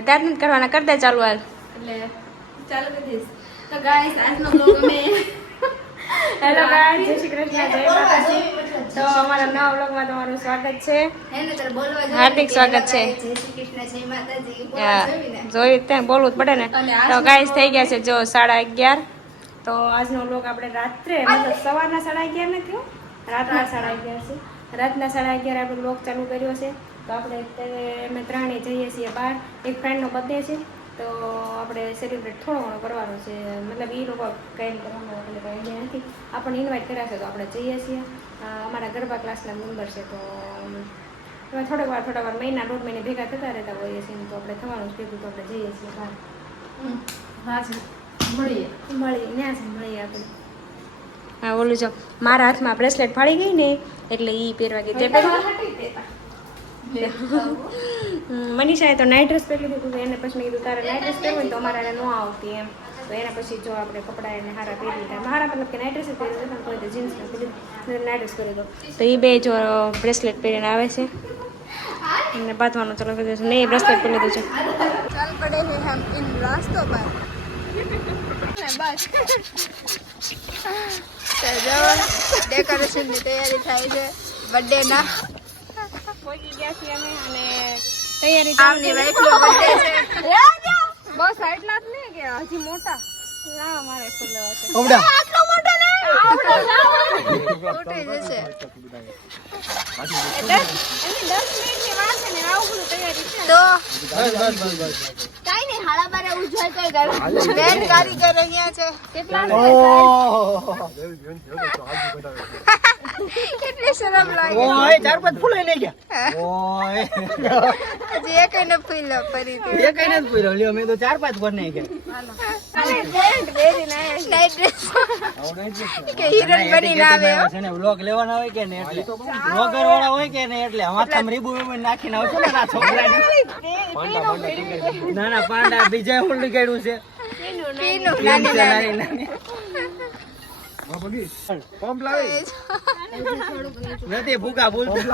અત્યારે નથી કરવાના કરી દે ચાલુ હાલ. એટલે ચાલુ કરી દઈશ. તો ગાઈસ આજનો બ્લોગ અમે હેલો ગાઈસ જય શ્રી કૃષ્ણ જય માતાજી. તો અમારા નવા બ્લોગમાં તમારું સ્વાગત છે. હાર્દિક સ્વાગત છે. જય ત્યાં બોલવું જ પડે ને. તો ગાઈસ થઈ ગયા છે જો સાડા અગિયાર. તો આજનો બ્લોગ આપણે રાત્રે મતલબ સવારના સાડા અગિયાર નથી હો. રાતના સાડા અગિયાર છે. રાતના સાડા અગિયાર આપણે બ્લોગ ચાલુ કર્યો છે. તો આપણે અત્યારે અમે ત્રણેય જઈએ છીએ બહાર એક ફ્રેન્ડનો બર્થડે છે તો આપણે સેલિબ્રેટ થોડો ઘણો કરવાનો છે. મતલબ એ લોકો કંઈ કરવાનો એટલે કંઈ આઈડિયા નથી. આપણને ઇન્વાઇટ કર્યા છે તો આપણે જઈએ છીએ. અમારા ગરબા ક્લાસના મેમ્બર છે તો એમાં થોડીક વાર થોડા વાર મહિના દોઢ મહિને ભેગા થતા રહેતા હોઈએ છીએ તો આપણે થવાનું જ કીધું તો આપણે જઈએ છીએ બહાર. હા મળીએ. મળીએ મળી ત્યાં છે મળીએ આપણે. હા ઓલું જો મારા હાથમાં બ્રેસલેટ ફાળી ગઈ ને એટલે એ પહેરવા ગઈ. તે પહેરવા મનીષાએ તો નાઇટ ડ્રેસ પહેરી દીધું એને પછી મેં કીધું, તારે નાઇટ ડ્રેસ પહેરવું તો અમારે ન આવતી એમ. તો એના પછી જો આપણે કપડાં એને હારા પહેરી લીધા. મારા મતલબ કે નાઇટ ડ્રેસ પહેરી લીધા કોઈ તો જીન્સ પહેરી નાઇટ ડ્રેસ પહેરી દો. તો એ બે જો બ્રેસલેટ પહેરીને આવે છે. એમને બાંધવાનું ચાલુ કરી દીધું છે. નહીં બ્રેસલેટ પહેરી દીધું છે. ચાલ પડે છે હમ ઇન બસ. ડેકોરેશનની ડેકોરેશન તૈયારી થાય છે. બર્થડે ના. પહોંચી ગયા છીએ અમે અને તૈયારી આમની વાઈફ નો છે. બસ એટલા જ. નહીં કે હજી મોટા. ના મારે ફૂલ છે. ઓવડા આટલો મોટો ને તૂટી જશે તો બસ બસ બસ બસ. નહીં હાડા બારે ઉજવાય કઈ કર. બેન કારીગર અહીંયા છે. ઓહ. કેટલી શરમ લાગે. ઓય ચાર પાંચ ફૂલ નહીં ગયા ઓય. હજી એક ને ફૂલો ફરી એ કઈ નથી ફૂલો લ્યો મેં તો ચાર પાંચ ફોન નહીં ગયા નાઈટ ડ્રેસ કે હિરોઈન બનીને આવે છે ને વ્લોગ લેવાના હોય કે ને એટલે. વ્લોગર વાળા હોય કે ને એટલે. માથામાં રીબુ બીબુ નાખીને આવશે ને આ છોકરાને. ના ના પાંડા બીજા હું નીકળ્યું છે. પીનું નાની નાની. નથી ભૂકા બોલતું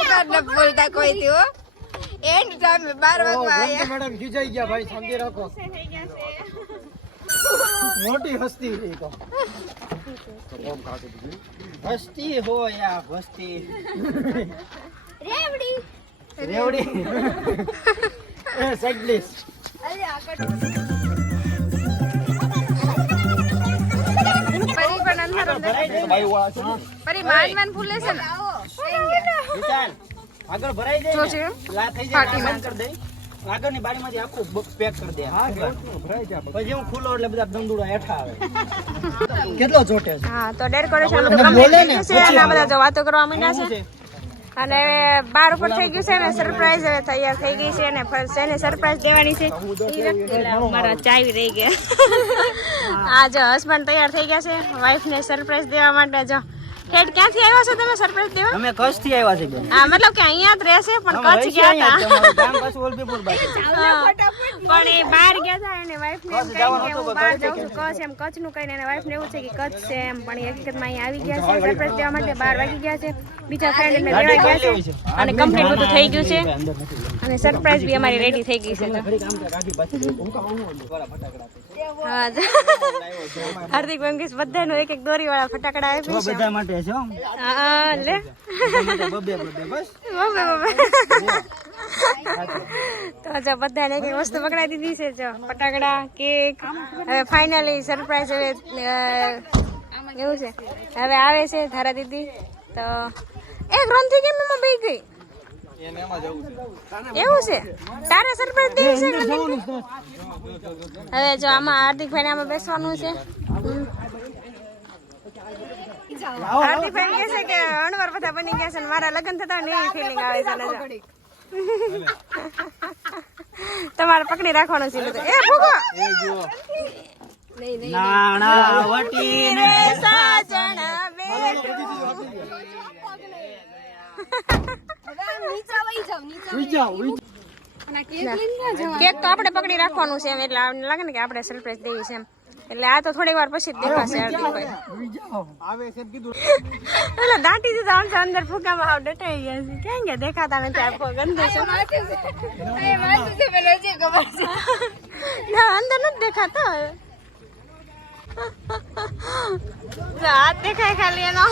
ઉતારને કોઈ થી એન્ડ ટાઈમે બાર વાગવા આયા મેડમ ખીજાઈ ગયા ભાઈ સમજી રાખો. મોટી હસ્તી છે તો. હસ્તી હો યા હસ્તી. રેવડી. રેવડી. એ સગલીસ પરી પરી માન માન ફૂલે છે ને. આગળ ભરાઈ જાય લા થઈ જાય ને બંધ કરી દઈ આગળની બારીમાંથી આખું પેક કરી દે. પછી હું ખુલ્લો એટલે બધા દંડુડા હેઠા આવે. કેટલો છે? હા તો ડેકોરેશન બોલે ને, આ બધા જો વાતો કરવા માંડ્યા છે? અને બાર ઉપર થઈ ગયું છે ને સરપ્રાઈઝ હવે તૈયાર થઈ ગઈ છે ને ફર્સ્ટ એને સરપ્રાઈઝ દેવાની છે. મારા ચાવી રહી ગયા. આજે હસબન્ડ તૈયાર થઈ ગયા છે વાઈફને સરપ્રાઈઝ દેવા માટે જો. ઠેઠ ક્યાંથી આવ્યા છો તમે સરપ્રાઈઝ દેવા? અમે કચ્છથી આવ્યા છે બેન. હા મતલબ કે અહીંયા જ રહેશે પણ કચ્છ ગયા. હતા. ગામ કચ્છ વલભીપુર બાજુ. પણ એ બહાર ગયા હતા એને વાઈફ ને એમ કહી કે હું બહાર કચ્છ જાઉં છું કચ્છ એમ કચ્છનું કહીને એને વાઈફ ને એવું છે કે કચ્છ છે એમ પણ એ હકીકતમાં અહીંયા આવી ગયા છે સરપ્રાઈઝ દેવા માટે બહાર વાગી ગયા છે બીજા ફ્રેન્ડ ને લેવા ગયા છે અને કમ્પ્લીટ બધું થઈ ગયું છે. અને સરપ્રાઈઝ બી અમારી રેડી થઈ ગઈ છે. હાર્દિક બંગીસ બધાનો એક એક દોરી વાળા ફટાકડા આપી છે. બધા માટે છે હા. લે. બબે બબે બસ. બબે બબે. તો બધાને એક એક વસ્તુ પકડાઈ દીધી છે જો ફટાકડા કેક હવે ફાઇનલી સરપ્રાઈઝ હવે એવું છે. હવે આવે છે ધારા દીદી તો એક રન થઈ કેમ એમાં બે ગઈ? એવું છે? તારે સરપ્રાઈઝ દેવી છે હવે જો આમાં હાર્દિકભાઈ આમાં બેસવાનું છે. હાર્દિકભાઈ કહે છે કે અણવર બધા બની ગયા છે ને મારા લગ્ન થતા ને એવી ફિલિંગ આવે છે ને તમારે પકડી રાખવાનું છે એ ભૂગો! નાણા વટીને સાજણ બેઠો. કેક તો આપણે પકડી રાખવાનું છે એમ એટલે લાગે ને કે આપણે સરપ્રાઈઝ દેવી છે એમ. એટલે આ તો થોડી વાર પછી જ દેખાશે આવે એટલે દાટી દીધા આમ અંદર ફૂકામાં હાવ ડટાઈ ગયા છે. ક્યાં ગયા દેખાતા નથી આખો ગંદો છે. ના અંદર નથી દેખાતા હવે. હાથ દેખાય ખાલી એનો.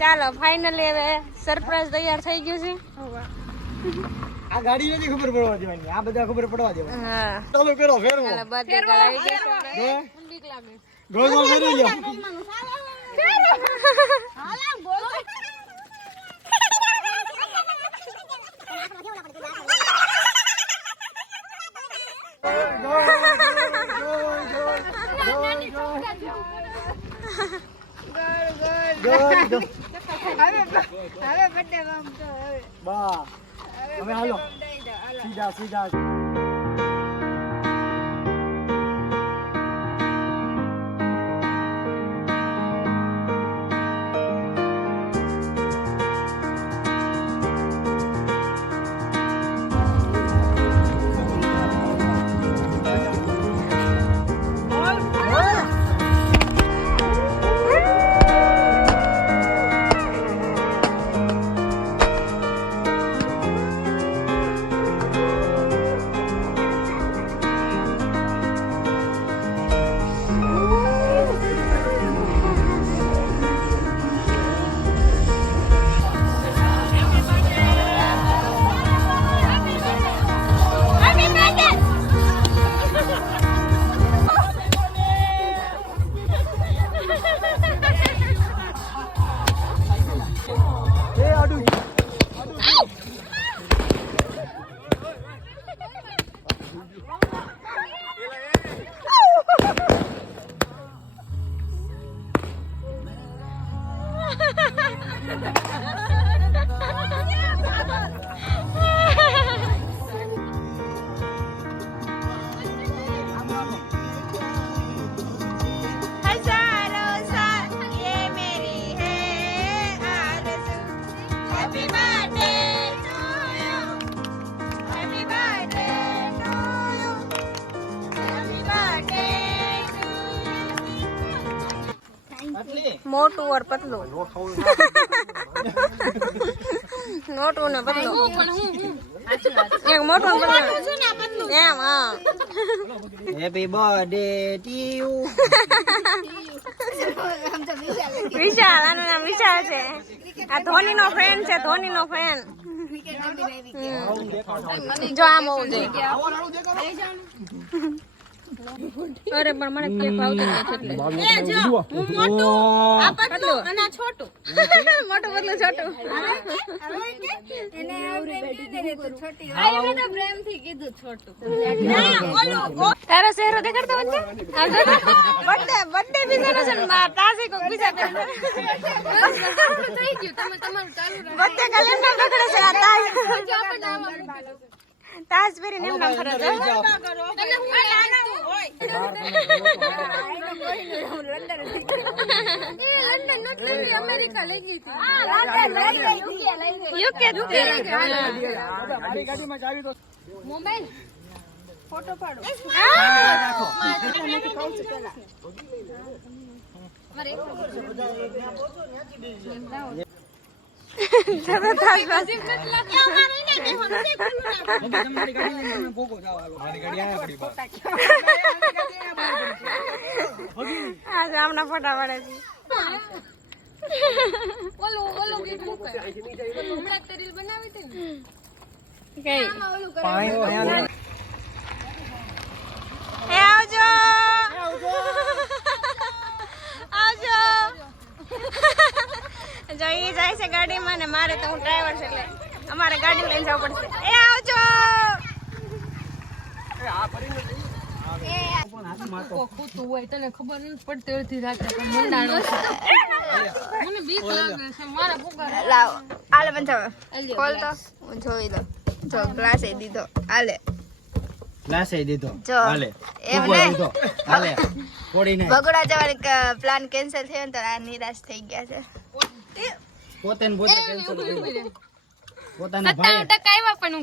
ચાલો ફાઇનલી હવે સરપ્રાઈઝ તૈયાર થઈ ગયું છે. આ ગાડી નથી ખબર પડવા દેવાની આ બધા ખબર પડવા દેવાની. હા. ચાલો કરો ફેરવો. ચાલો બધે ગળાઈ છે ગોળ ગોળ ફેરી લ્યો ગોળ Go, હવે હવે બર્થડે વામ તો હવે. બા. હવે હાલો. સીધા સીધા. મોટું ઓર પતલું. મોટું ને પતલું. એક મોટું ને પતલું. એમ હા. Happy birthday to you Vishal આનું નામ વિશાલ છે. આ ધોની નો ફ્રેન્ડ છે ધોની નો ફ્રેન્ડ જો આમ હોવું જોઈએ. અરે પણ મને કેક ભાવતો જ નથી એટલે હું મોટું આ પતલું અને આ છોટું મોટું પતલું છોટું એને આપણે કીધું છોટું ના ઓલો તારો ચહેરો દેખાડતો વચ્ચે બર્થડે બર્થડે બીજાનો છે માર તાસે કોક બીજા બર્થડે કેલેન્ડર દેખાડે છે આ તાજ તાજ પહેરીને એમ નામ ફરજ યુકે ગાડી ગાડીમાં ચાવી તો તમારી બા ફોટા પડે છે. એ આવજો. આવજો. જઈ જાય છે ગાડીમાં ને મારે તો હું ડ્રાઈવર છે એટલે. અમારે ગાડી લઈને જવું પડશે. એ આવજો. બગડા જવાની પ્લાન કેન્સલ થયો તો આ નિરાશ થઈ ગયા છે. પોતે પોતે કેન્સલ કર્યું. પોતાના ભાઈ શું ટકા બને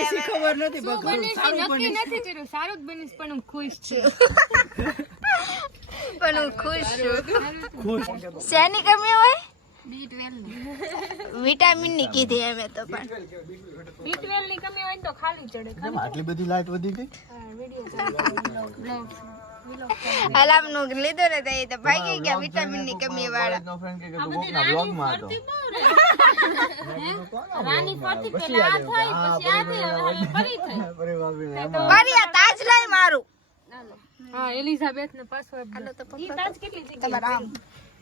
છે. આવ્યા. ખબર નથી પણ સારું બને છે. કર્યું સારું જ બનીશ પણ હું ખુશ છું. પણ હું ખુશ છું. ખુશ. શેની કમી હોય? વિટામિનની કીધી અમે તો પણ. બી ટ્વેલ્વની કમી હોય તો ખાલી ચડે. આટલી બધી લાઈટ વધી ગઈ? હલામનું લીધું ને તો એ તો ભાગી ગયા વિટામિનની કમી વાળા. રાની ફરતી પેલા આ થઈ પછી આ થઈ હવે હવે ફરી થઈ પરિયા તાજ લાય મારું. હા એલિઝાબેથ નો પાસવર્ડ હાલો તો ઈ તાજ કેટલી થઈ તમારા આમ.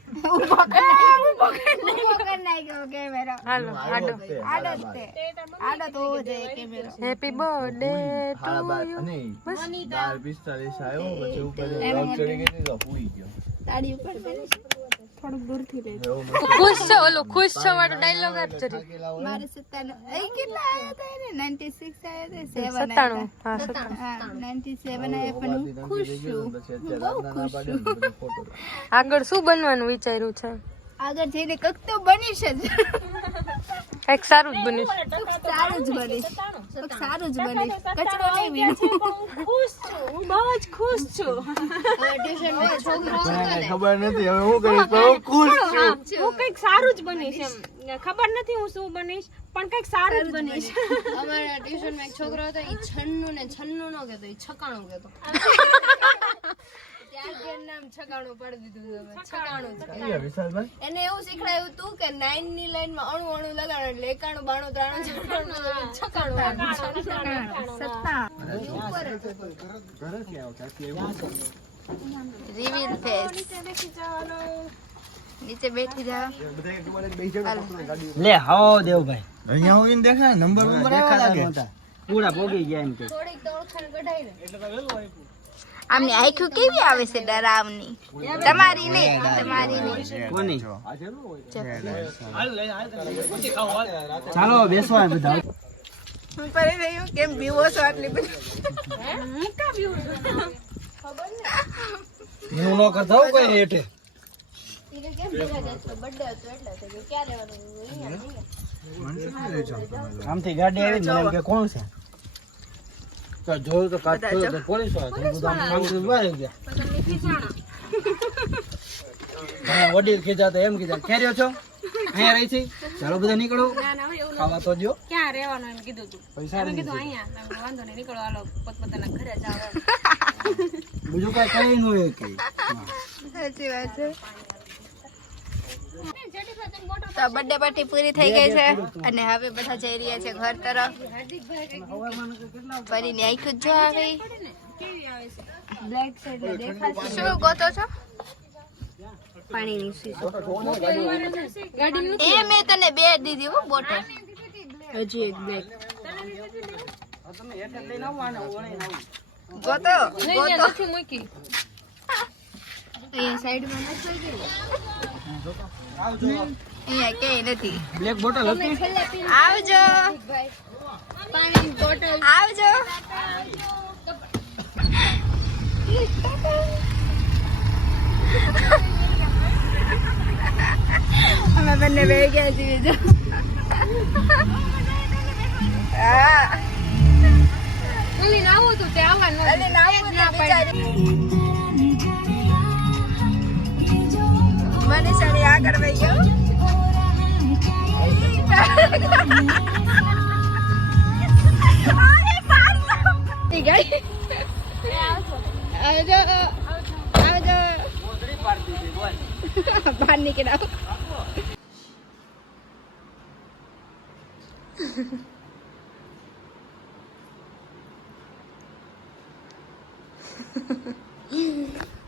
ઊભો કરી નાખ્યો કેમેરો હાલો આડો આડો તે આડો તો જોઈએ કેમેરો હેપી બર્થડે તાળી ઉપર કરી ખુશ છો ઓલો? ખુશ છો વાળો ડાયલોગ આપ જરી મારે સત્તાનું એ કેટલા આયા હતા એને? 96 આયા હતા સેવન સત્તાણું. હા સત્તાણું. હા 97 આયા પણ હું ખુશ છું. બહુ ખુશ છું. આગળ શું બનવાનું વિચાર્યું છે? આગળ જઈને કક તો બનીશ જ કંઈક સારું જ બનીશ સારું જ બનીશ સારું જ બનીશ કચરો નહીં વીણું. ખુશ છું. હું બહુ જ ખુશ છું. ખબર નથી હવે હું કઈ ખુશ છું. હું કંઈક સારું જ બનીશ એમ. ખબર નથી હું શું બનીશ પણ કંઈક સારું જ બનીશ. અમારા ટ્યુશનમાં એક છોકરો હતો એ છન્નું ને છન્નું નો કહેતો એ છકાણું કહેતો. એનું નામ છકાણું પાડી દીધું અમે છકાણું જ કહે. વિશાલભાઈ? એને એવું શીખડાયું હતું કે નાઇનની લાઈનમાં અણુ અણુ લગાડો એટલે એકાણું બાણું ત્રાણું છકાણું નીચે બેઠી જાઓ લે હાઓ દેવભાઈ. અહીંયા હોઈને દેખાય નંબર નંબર આવ્યા લાગે. પૂરા ભોગી ગયા એમ કે. થોડીક તો ઓળખાણ કઢાઈ ને. આમની આખું કેવી આવે છે ડરાવની? તમારી નહીં તમારી નહીં. કોની? ચાલો બેસવા બધા. હું પરે થયું કેમ બીવો છો આટલી બધી? હું નો કરતો કોઈ હેઠે? કેમ ભેગા જાય છે બર્થડે હતો એટલે કે ક્યાં રહેવાનું અહીંયા આમથી ગાડી આવી ને મને કે કોણ છે? તો જોયું તો કાચ થયો તો પોલીસવાળા તો બધું આમ ઊભા રહી ગયા ઘણા વડીલ કીધા તો એમ કીધા ક્યાં રહ્યો છો? અહીંયા રહી છે? ચાલો બધા નીકળો. ખાવા તો જો ક્યાં રહેવાનું એમ કીધું તું? પૈસા મેં નહીં કીધું અહીંયા વાંધો નહીં નીકળો હાલો પોતપોતાના ઘરે જાવ બીજું કઈ કઈ નું એ કઈ સાચી વાત છે. તો બર્થડે પાર્ટી પૂરી થઈ ગઈ છે અને હવે બધા જઈ રહ્યા છે ઘર તરફ. ફરીને આંખો જ જો આવી. શું ગોતો છો? પાણીની શીશો. એ મેં તને બે દીધી હો બોટલ. હજી એક બ્લેક ગોતો ગોતો. મૂકી અહીંયા સાઈડમાં કે નથી. બ્લેક બોટલ હતી? આવજો. પાણીની બોટલ આવજો. અમે બંને બે ગયા છીએ જો. હા. નાવું હતું તે આવવાનું. અરે નાવું ના બિચારી. મનીષાની આગળ વહી ગયો ગઈ. બહાર નીકળાવ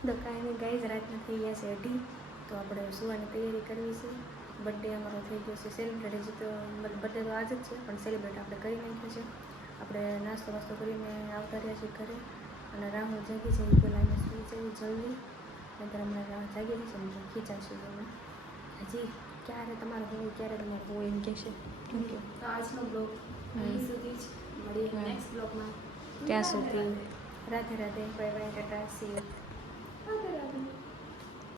તો કાંઈ નહીં રાતના થઈ ગયા છે અઢી તો આપણે સુવાની તૈયારી કરવી છે. બર્થડે અમારો થઈ ગયો છે સેલિબ્રેટ હજી તો બર્થડે તો આજ જ છે પણ સેલિબ્રેટ આપણે કરી નાખ્યું છે. આપણે નાસ્તો વાસ્તો કરીને આવતા રહ્યા છીએ ઘરે. અને રાહુલ જાગી છે એ પહેલાં એને સુઈ જવું જલ્દી નહીંતર હમણાં રાહ જાગી જશે ને ખીચાશે તમે હજી ક્યારે તમારે હોય ક્યારે તમારે હોય એમ કહેશે. તો આજનો બ્લોગ અહીં સુધી જ. મળીએ નેક્સ્ટ બ્લોગમાં ત્યાં સુધી. Radhe Radhe bye bye tata see you